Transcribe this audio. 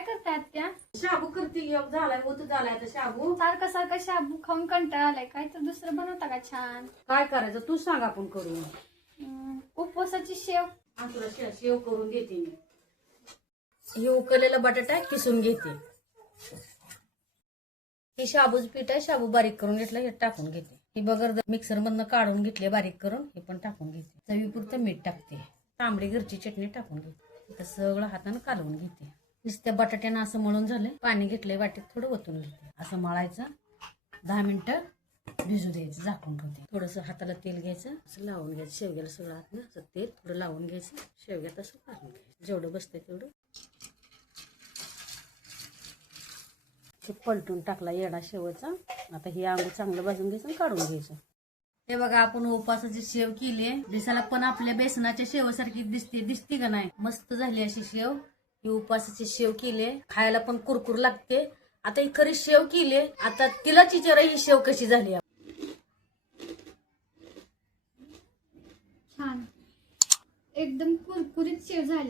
काय करताय आत्या? शाबू करते झालाय होत झालाय आता शाबू. सारखं सारखं शाबू खाऊन कंटाळा आलाय. काय तर दुसरं बनवता का छान? काय करायचं तू सांग आपण करू. उपवासाची शेव. तुला शेव करून देते मी. हे उकळलेला बटाटा किसून घेते. हे शाबूच पीठ आहे, शाबू बारीक करून घेतलं हे टाकून घेते. ही बगर मिक्सर मधनं काढून घेतले बारीक करून, हे पण टाकून घेते. चवीपुरतं मीठ टाकते. तांबडी घरची चटणी टाकून घेते. आता सगळं हातानं कालवून घेते. नुसत्या बटाट्यानं असं मळून झालंय. पाणी घेतलंय वाटीत थोडं ओतून घेते. असं मळायचं 10 मिनिटं भिजू द्यायचं, झाकून ठेवते. थोडंसं हाताला तेल घ्यायचं, असं लावून घ्यायचं. शेवग्याला सगळं हातनं असं तेल थोडं लावून घ्यायचं. शेवग्यात असं काढून घ्यायचं. जेवढं बसतंय तेवढं. पलटून टाकला येडा शेवचा. आता ही आंबे चांगलं भाजून घ्यायचं आणि काढून घ्यायचं. हे बघा आपण उपवासाची शेव केली. दिसायला पण आपल्या बेसनाच्या शेवसारखी दिसते का नाही? मस्त झाली अशी शेव. ही उपवासाची शेव केली. खायला पण कुरकुर लागते. आता ही खरी शेव केली. आता तिलाच विचारा ही शेव कशी झाली. छान एकदम कुरकुरीत शेव झाली.